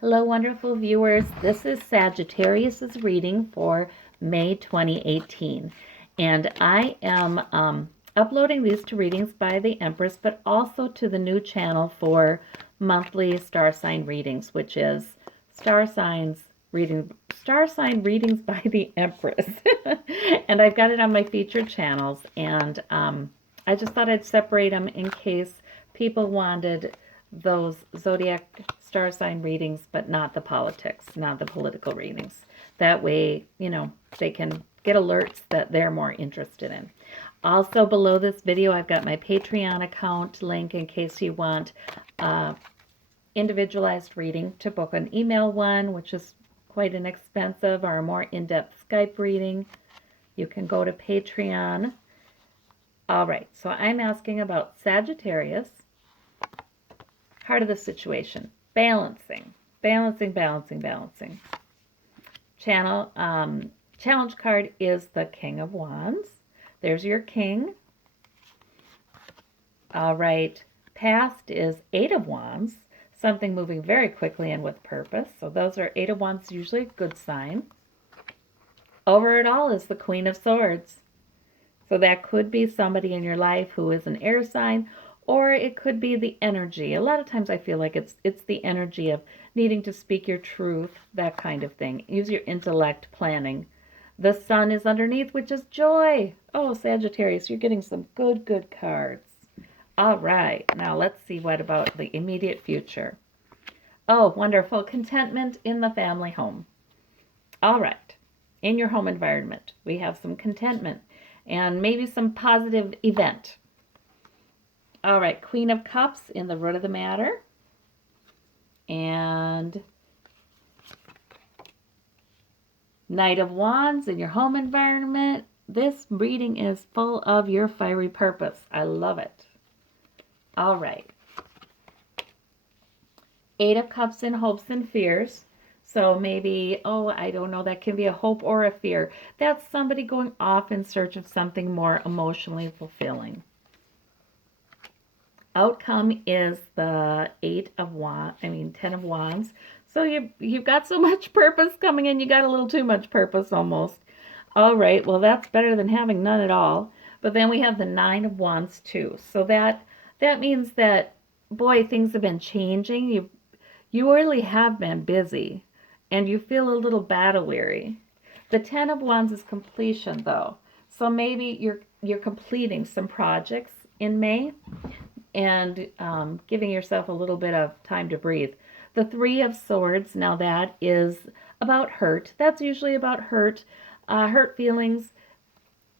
Hello, wonderful viewers. This is Sagittarius's reading for May 2018. And I am uploading these to readings by the Empress, but also to the new channel for monthly star sign readings, which is star sign readings by the Empress. And I've got it on my featured channels, and I just thought I'd separate them in case people wanted those zodiac star sign readings, but not the politics, not the political readings. That way, they can get alerts that they're more interested in. Also, below this video, I've got my Patreon account link in case you want individualized reading to book an email one, which is quite inexpensive, or a more in-depth Skype reading. You can go to Patreon. All right, so I'm asking about Sagittarius. Heart of the situation. Balancing. Challenge card is the King of Wands. There's your king. All right. Past is Eight of Wands. Something moving very quickly and with purpose. So those are Eight of Wands, usually a good sign. Over it all is the Queen of Swords. So that could be somebody in your life who is an air sign, or it could be the energy. A lot of times I feel like it's the energy of needing to speak your truth, that kind of thing. Use your intellect, planning. The sun is underneath, which is joy. Oh, Sagittarius, you're getting some good cards. All right, now let's see what about the immediate future. Oh, wonderful. Contentment in the family home. All right, in your home environment, we have some contentment and maybe some positive event. All right, Queen of Cups in the root of the matter. And Knight of Wands in your home environment. This reading is full of your fiery purpose. I love it. All right. Eight of Cups in hopes and fears. So maybe, I don't know, that can be a hope or a fear. That's somebody going off in search of something more emotionally fulfilling. Outcome is the Ten of Wands. So you've got so much purpose coming in, you got a little too much purpose almost. All right, well, that's better than having none at all. But then we have the Nine of Wands too. So that means that, boy, things have been changing. You really have been busy, and you feel a little battle weary. The Ten of Wands is completion, though. So maybe you're completing some projects in May, and giving yourself a little bit of time to breathe. The Three of Swords, now that is about hurt. That's usually about hurt feelings.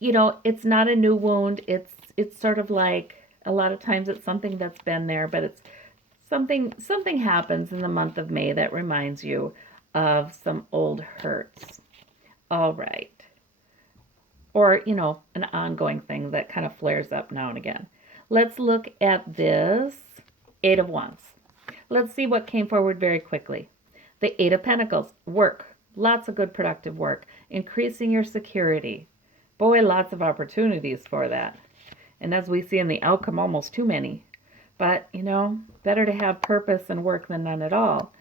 It's not a new wound. It's sort of like, a lot of times it's something that's been there, but it's something happens in the month of May that reminds you of some old hurts. All right. Or, an ongoing thing that kind of flares up now and again. Let's look at this Eight of Wands. Let's see what came forward very quickly. The Eight of Pentacles, work. Lots of good productive work. Increasing your security. Boy, lots of opportunities for that. And as we see in the outcome, almost too many. But, better to have purpose and work than none at all.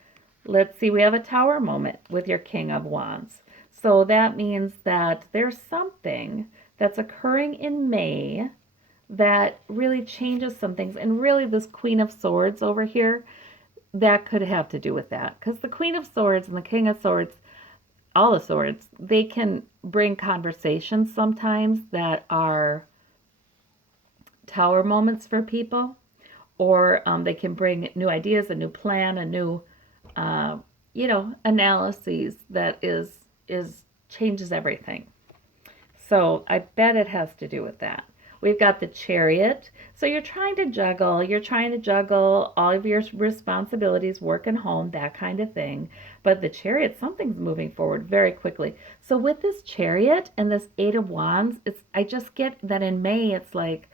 Let's see, we have a Tower moment with your King of Wands. So that means that there's something that's occurring in May that really changes some things. And really, this Queen of Swords over here, that could have to do with that. Because the Queen of Swords and the King of Swords, all the swords, they can bring conversations sometimes that are tower moments for people. Or they can bring new ideas, a new plan, a new, analyses that changes everything. So I bet it has to do with that. We've got the Chariot. So you're trying to juggle all of your responsibilities, work and home, that kind of thing. But the Chariot, something's moving forward very quickly. So with this Chariot and this Eight of Wands, I just get that in May, it's like,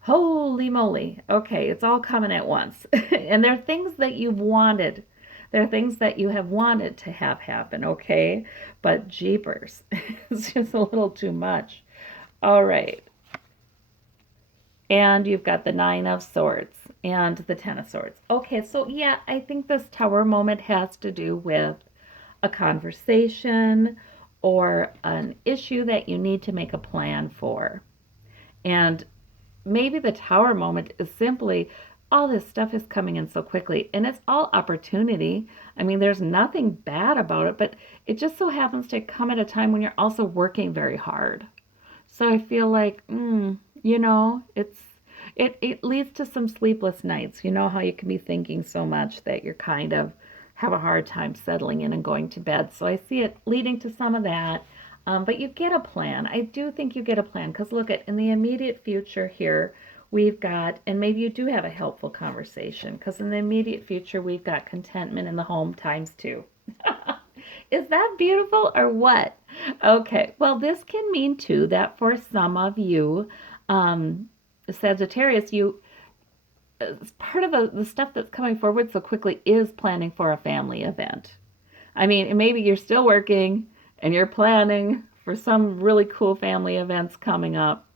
holy moly. Okay, it's all coming at once. And there are things that you've wanted. There are things that you have wanted to have happen, okay? But jeepers, it's just a little too much. All right. And you've got the Nine of Swords. and the Ten of Swords. Okay, so yeah, I think this Tower moment has to do with a conversation or an issue that you need to make a plan for. And maybe the Tower moment is simply all this stuff is coming in so quickly and it's all opportunity. I mean, there's nothing bad about it, but it just so happens to come at a time when you're also working very hard. So I feel like, it leads to some sleepless nights. You know how you can be thinking so much that you're kind of have a hard time settling in and going to bed. So I see it leading to some of that. But you get a plan. I do think you get a plan because look at in the immediate future here, we've got, and maybe you do have a helpful conversation because in the immediate future, we've got contentment in the home times two. Is that beautiful or what? Okay, well, this can mean too that for some of you, Sagittarius, part of the stuff that's coming forward so quickly is planning for a family event. I mean, maybe you're still working and you're planning for some really cool family events coming up,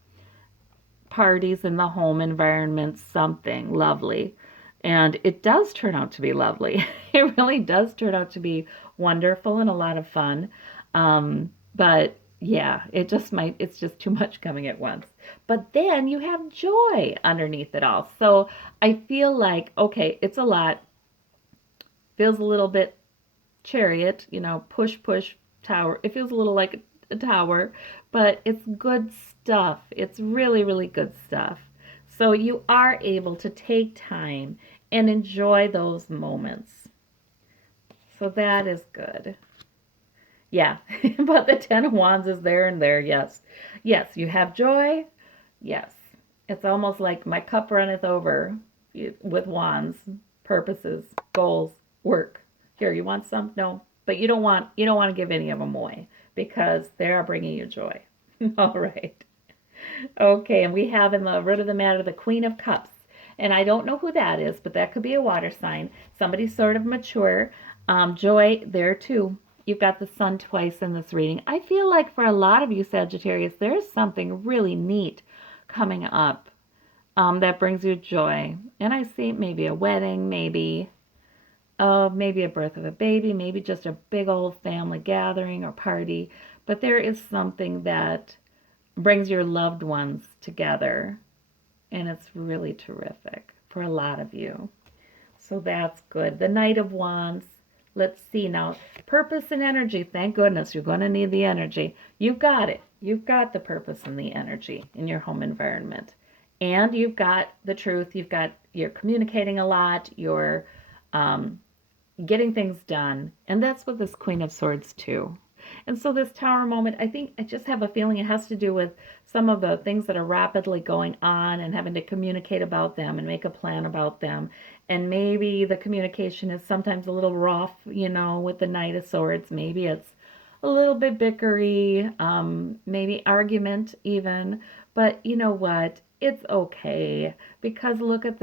parties in the home environment, something lovely. And it does turn out to be lovely. It really does turn out to be wonderful and a lot of fun. But yeah, it's just too much coming at once. But then you have joy underneath it all. So I feel like, okay, it's a lot, feels a little bit chariot, push, push, tower. It feels a little like a tower, but it's good stuff. It's really, really good stuff. So you are able to take time and enjoy those moments. So that is good. Yeah, but the Ten of Wands is there and there, yes. Yes, you have joy. Yes. It's almost like my cup runneth over with wands, purposes, goals, work. Here, you want some? No, but you don't want to give any of them away because they are bringing you joy. All right. Okay, and we have in the root of the matter the Queen of Cups. And I don't know who that is, but that could be a water sign. Somebody sort of mature. Joy there too. You've got the sun twice in this reading. I feel like for a lot of you Sagittarius, there's something really neat coming up that brings you joy. And I see maybe a wedding, maybe a birth of a baby, maybe just a big old family gathering or party. But there is something that brings your loved ones together. And it's really terrific for a lot of you. So that's good. The Knight of Wands. Let's see now. Purpose and energy. Thank goodness. You're going to need the energy. You've got it. You've got the purpose and the energy in your home environment. And you've got the truth. You're communicating a lot. You're getting things done. And that's with this Queen of Swords too. And so this Tower moment, I just have a feeling it has to do with some of the things that are rapidly going on and having to communicate about them and make a plan about them. And maybe the communication is sometimes a little rough, with the Knight of Swords. Maybe it's a little bit bickery, maybe argument even. But you know what? It's okay because look at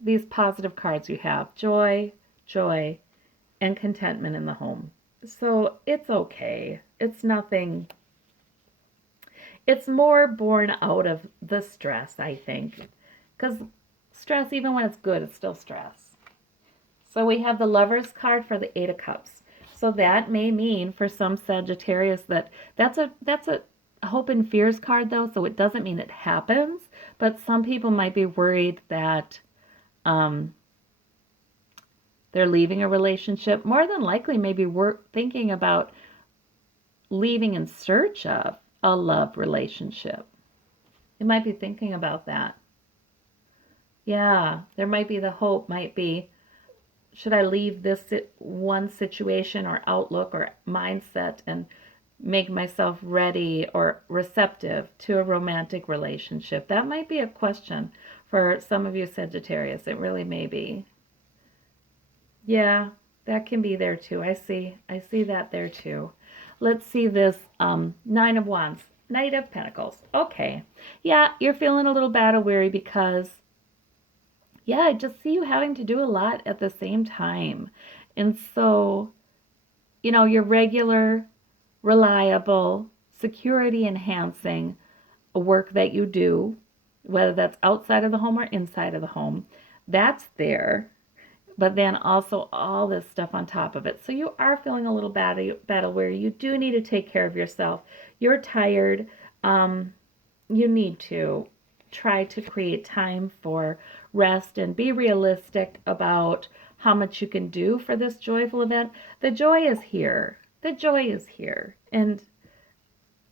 these positive cards you have. Joy, joy, and contentment in the home. So it's okay. It's nothing. It's more born out of the stress, I think. Because stress, even when it's good, it's still stress. So we have the Lover's card for the Eight of Cups. So that may mean for some Sagittarius that's a hope and fears card though, so it doesn't mean it happens. But some people might be worried that they're leaving a relationship. More than likely, maybe we're thinking about leaving in search of a love relationship. You might be thinking about that. Yeah, there might be the hope, might be, should I leave this one situation or outlook or mindset and make myself ready or receptive to a romantic relationship? That might be a question for some of you Sagittarius. It really may be. Yeah, that can be there too. I see that there too. Let's see this Nine of Wands, Knight of Pentacles. Okay. Yeah, you're feeling a little battle weary because, yeah, I just see you having to do a lot at the same time. And so, your regular, reliable, security enhancing work that you do, whether that's outside of the home or inside of the home, That's there, but then also all this stuff on top of it. So you are feeling a little battle where you do need to take care of yourself. You're tired. Um, you need to try to create time for rest and be realistic about how much you can do for this joyful event. The joy is here. The joy is here. And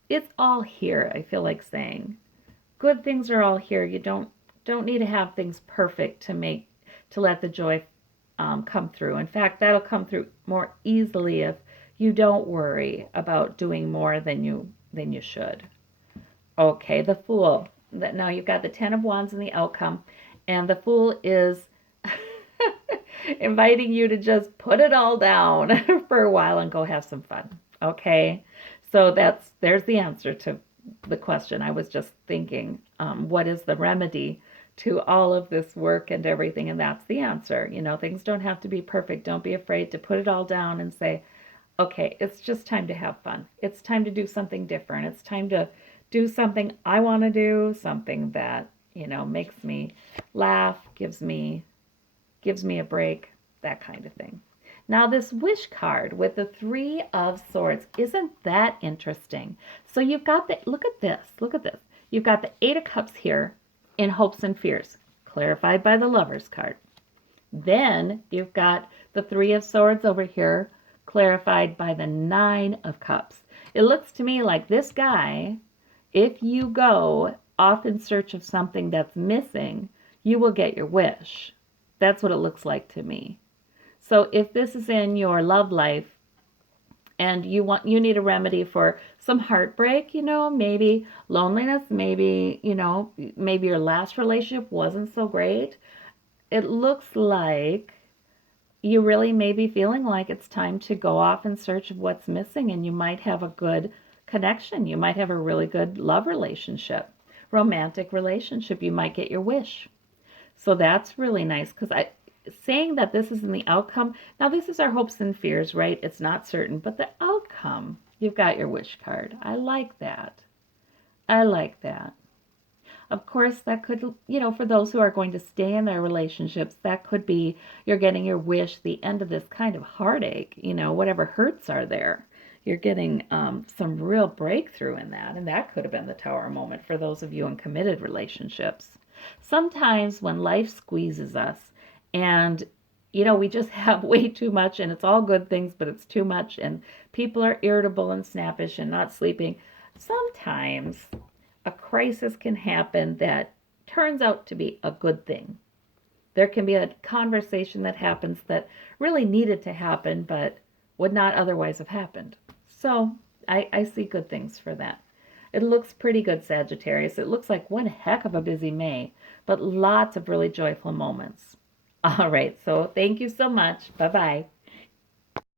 it's all here, I feel like saying. Good things are all here. You don't need to have things perfect to let the joy come through. In fact, that'll come through more easily if you don't worry about doing more than you should. Okay, the Fool. Now you've got the Ten of Wands and the outcome, and the Fool is inviting you to just put it all down for a while and go have some fun. Okay, so there's the answer to the question. I was just thinking, what is the remedy to all of this work and everything? And that's the answer. Things don't have to be perfect. Don't be afraid to put it all down and say, okay, it's just time to have fun. It's time to do something different. It's time to do something I want to do, something that, makes me laugh, gives me a break, that kind of thing. Now this wish card with the 3 of Swords, isn't that interesting? So you've got look at this. You've got the 8 of Cups here in hopes and fears, clarified by the Lover's card. Then you've got the 3 of Swords over here, clarified by the 9 of Cups. It looks to me like this guy, if you go off in search of something that's missing, you will get your wish. That's what it looks like to me. So if this is in your love life and you need a remedy for some heartbreak, maybe loneliness, maybe your last relationship wasn't so great, it looks like you really may be feeling like it's time to go off in search of what's missing, and you might have a good connection. You might have a really good love relationship, romantic relationship. You might get your wish. So that's really nice, because saying that this is in the outcome, now this is our hopes and fears, right? It's not certain, but the outcome, you've got your wish card. I like that. I like that. Of course, that could, for those who are going to stay in their relationships, that could be you're getting your wish, the end of this kind of heartache, whatever hurts are there. You're getting some real breakthrough in that. And that could have been the Tower moment for those of you in committed relationships. Sometimes when life squeezes us and, we just have way too much, and it's all good things, but it's too much, and people are irritable and snappish and not sleeping. Sometimes a crisis can happen that turns out to be a good thing. There can be a conversation that happens that really needed to happen, but would not otherwise have happened. So I see good things for that. It looks pretty good, Sagittarius. It looks like one heck of a busy May, but lots of really joyful moments. All right, so thank you so much. Bye-bye.